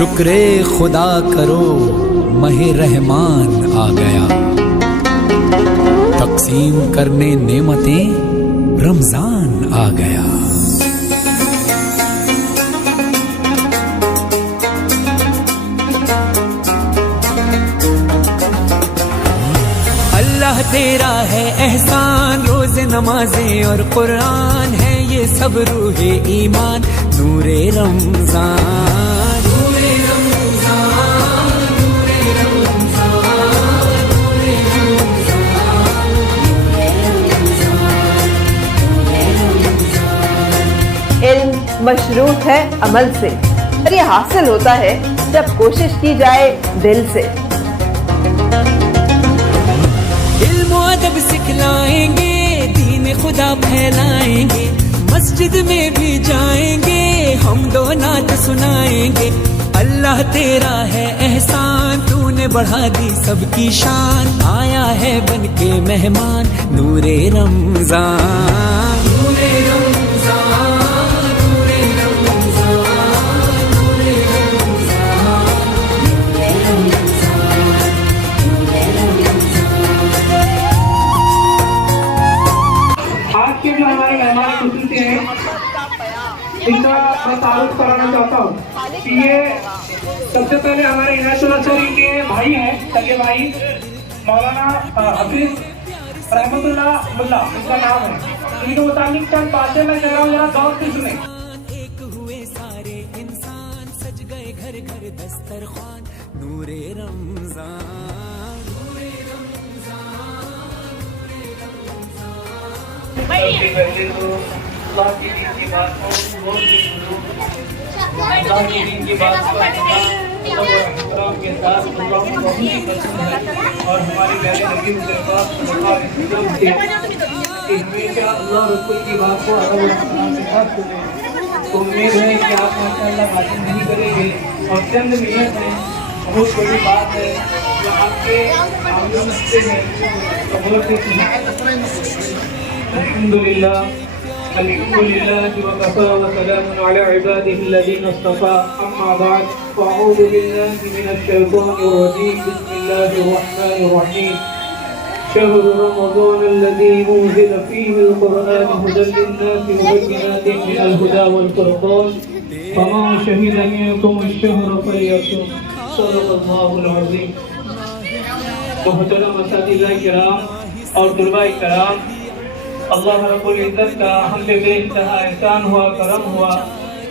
شکر خدا کرو ماہ رحمان آ گیا، تقسیم کرنے نعمتیں رمضان آ گیا۔ اللہ تیرا ہے احسان، روز نمازیں اور قرآن ہے یہ سب روح ایمان، نور رمضان نور رمضان نور رمضان نور رمضان۔ علم مشروط ہے عمل سے، اور یہ حاصل ہوتا ہے جب کوشش کی جائے دل سے۔ علم و ادب سکھلائیں گے، دین خدا پھیلائیں گے، مسجد میں بھی جائیں گے، حمد و نعت سنائیں گے۔ اللہ تیرا ہے احسان، تو نے بڑھا دی سب کی شان، آیا ہے بن کے مہمان، نور رمضان نور رمضان نور رمضان نور آج کے جو ہمارے مہمان خصوصی ہیں ان کا میں تعارف کرانا چاہتا ہوں کہ یہ سب سے پہلے ہمارے عنایت اللہ شریف کے بھائی ہیں، سگے بھائی مولانا حفیظ رحمت اللہ ملا ان کا نام ہے۔ ان کے متعلق چند باتیں میں کہہ رہا ہوں، ذرا غور سے سنیں۔ ایک ہوئے سارے انسان، سج گئے گھر گھر دسترخوان، نور رمضان نور رمضان سب سے پہلے تو اللہ کی دین کی بات کو غور سے سنو، اللہ کی دین کی بات کو احترام کے ساتھ اللہ کو بہت ہی پسند ہے، اور ہمارے پیارے نبی مصطفیٰ صلی اللہ علیہ وسلم سے کہ ہمیشہ اللہ رسول کی بات کو ادب و احترام کے ساتھ سنیں۔ تو امید ہے کہ آپ ماشاءاللہ باتیں نہیں کریں گے، اور چند منٹ ہیں، بہت بڑی بات ہے جو آپ کے آمدن سے ہے، تو غور سے سنیں۔ الحمدللہ الحمدللہ وکفى وسلام علی عباده الذین اصطفى، اما بعد فاعوذ باللہ من الشیطان الرجیم، بسم اللہ الرحمن الرحیم۔ شهر رمضان الذي أنزل فيه القرآن هدى للناس وبينات من الهدى والفرقان، فمن شهد منكم الشهر فليصم، صدق الله العظيم۔ محترم اساتذہ کرام اور طلباء کرام، اللہ رب العزت کا ہم پہ بے انتہا احسان ہوا، کرم ہوا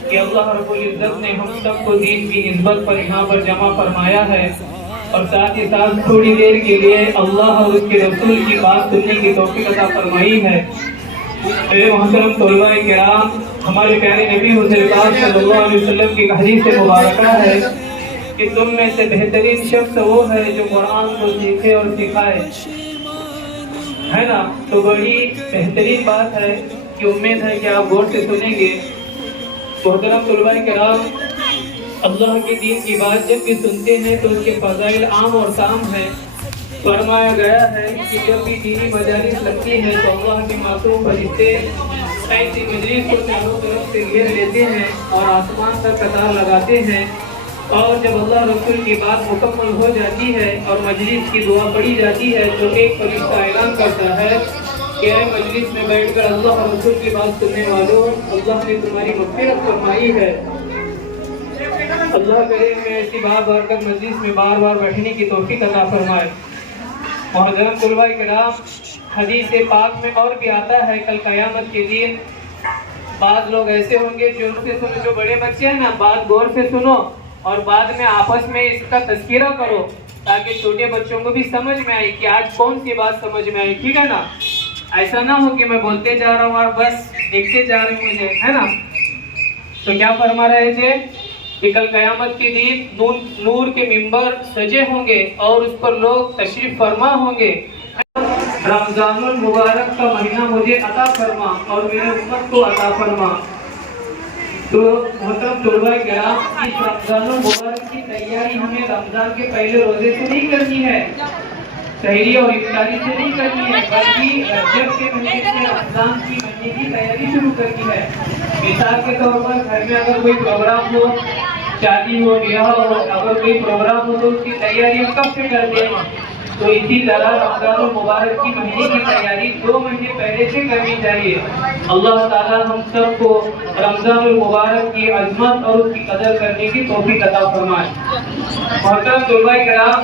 کہ اللہ رب العزت نے ہم سب کو دین کی نسبت پر یہاں پر جمع فرمایا ہے، اور ساتھ ہی ساتھ تھوڑی دیر کے لیے اللہ اور اس کے رسول کی بات سننے کی توفیق عطا فرمائی ہے۔ میرے محترم طلباء کرام، ہمارے پیارے نبی حضور پاک صلی اللہ علیہ وسلم کی حدیث مبارکہ ہے کہ تم میں سے بہترین شخص وہ ہے جو قرآن کو سیکھے اور سکھائے، ہے نا؟ تو بڑی بہترین بات ہے کہ امید ہے کہ آپ غور سے سنیں گے۔ محترم طلباء کرام، اللہ کے دین کی بات جب بھی سنتے ہیں تو اس کے فضائل عام اور تام ہیں۔ فرمایا گیا ہے کہ جب بھی دینی مجالس لگتی ہیں تو اللہ کے معصوم فرشتے ایسی مجلس کو چاروں طرف سے گھیر لیتے ہیں اور آسمان تک قطار لگاتے ہیں، اور جب اللہ رسول کی بات مکمل ہو جاتی ہے اور مجلس کی دعا پڑھی جاتی ہے تو ایک فرشتہ اعلان کرتا ہے کہ اے مجلس میں بیٹھ کر اللہ رسول کی بات سننے والوں، اللہ نے تمہاری مغفرت فرمائی ہے۔ اللہ کرے میں ایسی بار بار کر مجلس میں بار بار بیٹھنے کی توفیق عطا فرمائے۔ محترم طلباء کرام، حدیث پاک میں اور بھی آتا ہے کل قیامت کے دن بعض لوگ ایسے ہوں گے جو ان سے سنو، جو بڑے بچے ہیں نا، بات غور سے سنو اور بعد میں آپس میں اس کا تذکرہ کرو تاکہ چھوٹے بچوں کو بھی سمجھ میں آئے کہ آج کون سی بات سمجھ میں آئی، ٹھیک ہے نا؟ ایسا نہ ہو کہ میں بولتے جا رہا ہوں اور بس دیکھتے جا رہے ہوں مجھے، ہے نا؟ تو کیا فرما رہے تھے کہ کل قیامت کے دن نور کے منبر سجے ہوں گے اور اس پر لوگ تشریف فرما ہوں گے۔ رمضان المبارک کا مہینہ مجھے عطا فرما اور میرے امت کو عطا فرما۔ تو محترم طلباء کرام، اس رمضان المبارک کی تیاری ہمیں رمضان کے پہلے روزے سے نہیں کرنی ہے، سحری اور افطاری سے نہیں کرنی ہے، بلکہ رجب کے مہینے سے رمضان کی مہینے کی تیاری شروع کرنی ہے۔ مثال کے طور پر گھر میں اگر کوئی پروگرام ہو شادی ہو بیاہ ہو اگر کوئی پروگرام ہو تو اس کی تیاری ہم کب سے کر دیں. تو اسی طرح رمضان المبارک کی مہینے کی تیاری 2 مہینے پہلے سے کرنی چاہیے. اللہ تعالی ہم سب کو رمضان المبارک کی عظمت اور اس کی قدر کرنے کی توفیق عطا فرمائے. محترم طلباء کرام،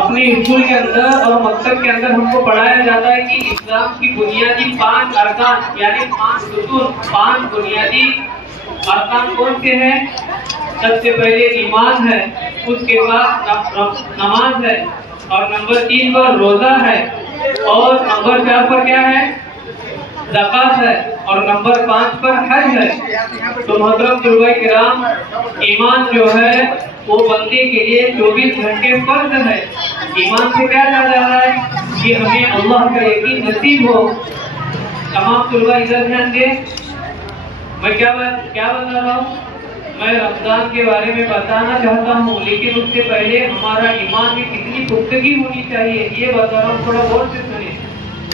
اپنے اسکول کے اندر اور مکتب کے اندر ہم کو پڑھایا جاتا ہے کہ اسلام کی بنیادی 5 ارکان یعنی 5 ستون، 5 بنیادی ارکان کون سے ہیں؟ سب سے پہلے ایمان ہے، اس کے بعد نماز ہے، اور نمبر 3 پر روزہ ہے، اور نمبر 4 پر کیا ہے؟ زکوٰۃ ہے، اور نمبر 5 پر حج ہے. تو محترم طلباء کرام، ایمان جو ہے وہ بندے کے لیے 24 گھنٹے فرض ہے. ایمان سے کیا کہا جا رہا ہے کہ ہمیں اللہ کا یقین نصیب ہو. تمام طلباء ادھر دھیان دیں. میں کیا بتا رہا ہوں؟ میں رمضان کے بارے میں بتانا چاہتا ہوں، لیکن اس سے پہلے ہمارا ایمان میں کتنی پختگی ہونی چاہیے یہ بتا رہا ہوں. تھوڑا غور سے سنیں،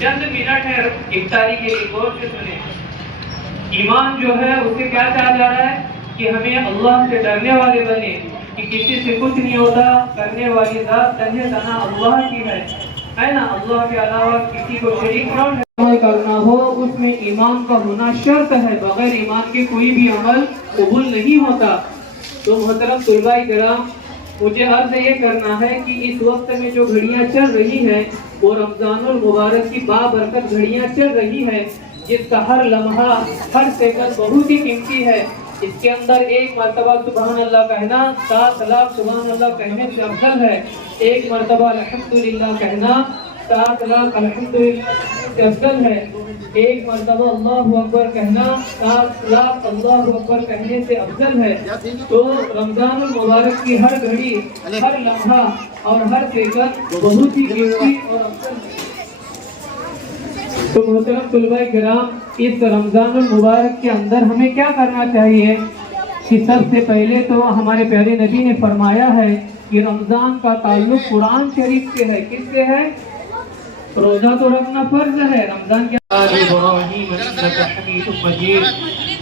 چند منٹ ہے افطاری کے لیے، غور سے سنیں. ایمان جو ہے اسے کیا کہا جا رہا ہے کہ ہمیں اللہ سے ڈرنے والے بنے کہ کسی سے کچھ نہیں ہوتا، کرنے والی ذات تنہا تنہا اللہ کی ہے نا. اللہ کے علاوہ کسی کو شریک نہ کرنا ہو، اس میں ایمان کا ہونا شرط ہے. بغیر ایمان کے کوئی بھی عمل قبول نہیں ہوتا. تو محترم طلباء کرام، مجھے عرض یہ کرنا ہے کہ اس وقت میں جو گھڑیاں چل رہی ہیں وہ رمضان المبارک کی بابرکت گھڑیاں چل رہی ہیں، جس کا ہر لمحہ، ہر سیکنڈ بہت ہی قیمتی ہے. اس کے اندر ایک مرتبہ سبحان اللہ کہنا 7 لاکھ سبحان اللہ کہنے سے افضل ہے. ایک مرتبہ الحمدللہ کہنا 7 لاکھ الحمدللہ سے افضل ہے. ایک مرتبہ اللہ اکبر کہنا 7 لاکھ اللہ اکبر کہنے سے افضل ہے. تو رمضان المبارک کی ہر گھڑی، ہر لمحہ اور ہر سیکنڈ بہت ہی قیمتی اور افضل ہے. تو محترم طلباء کرام، اس رمضان المبارک کے اندر ہمیں کیا کرنا چاہیے کہ سب سے پہلے تو ہمارے پیارے نبی نے فرمایا ہے کہ رمضان کا تعلق قرآن شریف سے ہے. کس سے ہے؟ روزہ تو رکھنا فرض ہے. رمضان کے ابراہیم انک حمید مجید.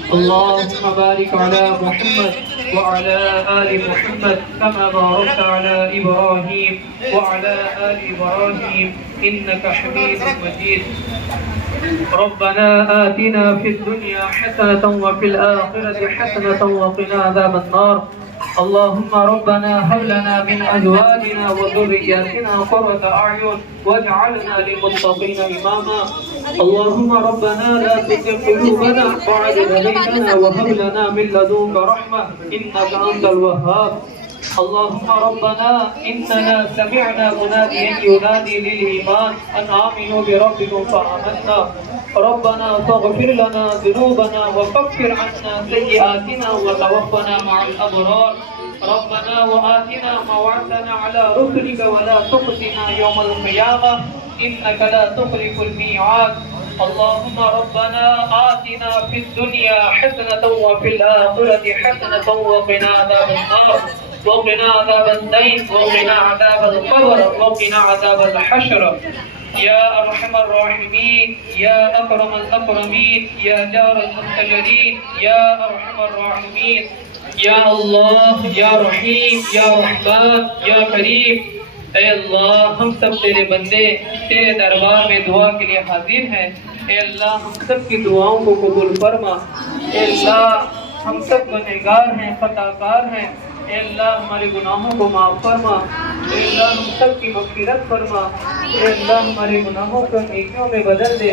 اللهم بارك على محمد وعلى آل محمد كما باركت على إبراهيم وعلى آل إبراهيم إنك حميد مجيد. ربنا آتنا في الدنيا حسنة وفي الآخرة حسنة وقنا عذاب النار. اللهم ربنا هب لنا من أزواجنا وذرياتنا قرة أعين واجعلنا للمتقين إماما. اللهم ربنا لا تزغ قلوبنا بعد إذ هديتنا وهب لنا من لدنك رحمة إنك أنت الوهاب. اللهم ربنا إننا سمعنا مناديا ينادي للإيمان أن آمنوا بربكم فآمنا. ربنا فاغفر لنا ذنوبنا وكفر عنا سيئاتنا وتوفنا مع الأبرار. ربنا وآتنا ما وعدتنا على رسلك ولا تخزنا يوم القيامة إنك لا تخلف الميعاد. اللهم ربنا آتنا في الدنيا حسنة وفي الآخرة حسنة وقنا عذاب النار وقنا عذاب الدين وقنا عذاب القبر وقنا عذاب الحشر. يا أرحم الراحمين يا أكرم الأكرمين يا جار المستجرين يا أرحم الراحمين یا اللہ یا رحیم یا رحمان یا کریم. اے اللہ، ہم سب تیرے بندے تیرے دربار میں دعا کے لیے حاضر ہیں. اے اللہ، ہم سب کی دعاؤں کو قبول فرما. اے اللہ، ہم سب گنہگار ہیں، خطا کار ہیں. اے اللہ، ہمارے گناہوں کو معاف فرما. اے اللہ، ہم سب کی مغفرت فرما. اے اللہ، ہمارے گناہوں کو نیکیوں میں بدل دے.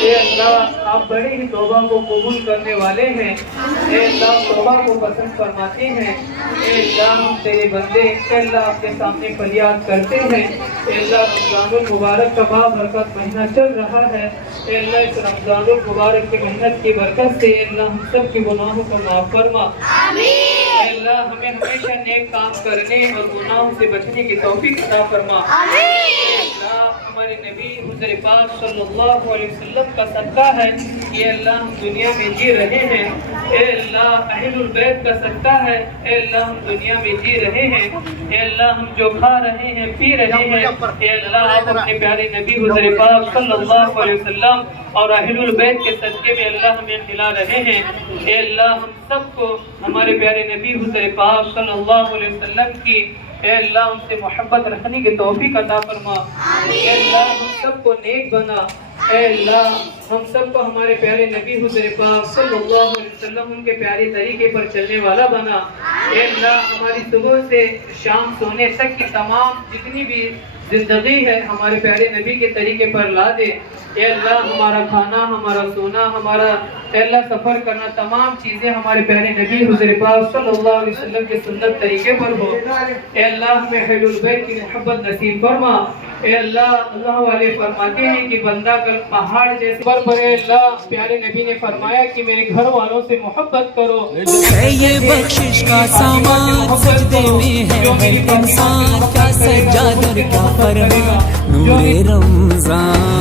اے اللہ، آپ بڑے ہی توبہ کو قبول کرنے والے ہیں. اے اللہ، توبہ کو پسند فرماتے ہیں. اے اللہ، ہم تیرے بندے اے اللہ آپ کے سامنے فریاد کرتے ہیں. اے اللہ، رمضان المبارک کا بابرکت مہینہ چل رہا ہے. اے اللہ، اس رمضان المبارک کی محنت کی برکت سے اے اللہ ہم سب کے گناہوں کو معاف فرما. اے اللہ، ہمیں ہمیشہ نیک کام کرنے اور گناہوں سے بچنے کی توفیق عطا فرما. اے اللہ، ہمارے نبی حضور پاک صلی اللہ علیہ وسلم کا صدقہ ہے کہ اللہ ہم دنیا میں جی رہے ہیں. اے اللہ اہل البیت کا صدقہ ہے، اے اللہ ہم دنیا میں جی رہے ہیں، اے اللہ ہم جو کھا رہے ہیں پی رہے ہیں، اے اللہ آپ اپنے پیارے نبی حضور پاک صلی اللہ علیہ وسلم اور اہل البیت کے صدقے میں اللہ ہمیں کھلا رہے ہیں، اے اللہ ہم سب کو ہمارے پیارے نبی حضور پاک صلی اللہ علیہ وسلم کی اے اللہ ان سے محبت رکھنے کی توفیق عطا فرما، اے اللہ ہم سب کو نیک بنا، اے اللہ ہم سب کو ہمارے پیارے نبی حضور پاک صلی اللہ علیہ وسلم ان کے پیارے طریقے پر چلنے والا بنا، اے اللہ ہماری صبح سے شام سونے تک کی تمام جتنی بھی زندگی ہے ہمارے پیارے نبی کے طریقے پر لا دے، اے اللہ ہمارا کھانا، ہمارا سونا، ہمارا اے اللہ سفر کرنا، تمام چیزیں ہمارے پیارے نبی حضور پاک صلی اللہ علیہ وسلم کے سنت طریقے پر ہو، اے اللہ ہمیں اہل البیت کی محبت نصیب فرما، اے اللہ اللہ والے فرماتے ہیں کہ بندہ کل پہاڑ جیسے پر اے اللہ پیارے نبی نے فرمایا کہ میرے گھر والوں سے محبت کرو، ہے یہ بخشش کا سامان سجدے میں ہے ہر انسان، کیا سجاد اور کیا فرمان نور رمضان۔